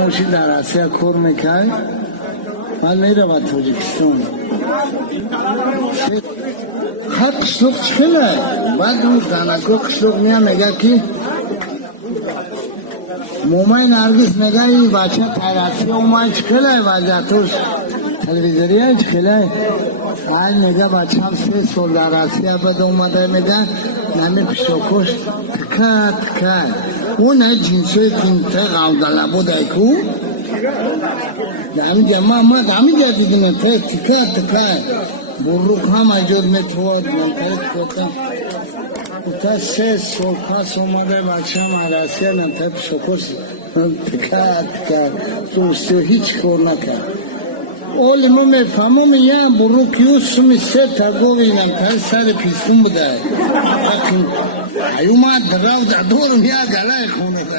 باشی در آسیا کار میکرد من میرم تاجیکستان هر قشلوق چله بعد اون دانکو قشلوق میگه که مومای نرگس میگه این بچه تایراسی اومای چکله وجهتوش تلویزیونی های چکله های میگه بچه هم 3 سال در آسیا بد اومده میگه نمی پیشوکش تکه اون جنسوی تینته غالدالا بوده که نمیگه ما نمیگه دیدیم تکه بروک هم اجور میتواد منطقه کتا تا 3 سال پاس اومده بچه هم عراسی منطقه پیشوکش تکه دوستی هیچ کار نکرد اولی ما میفهمم یه بروک یوسمی 3 تا گوی منطقه سر پیسون بوده ایومد راو در دورم یا گلای خونه تا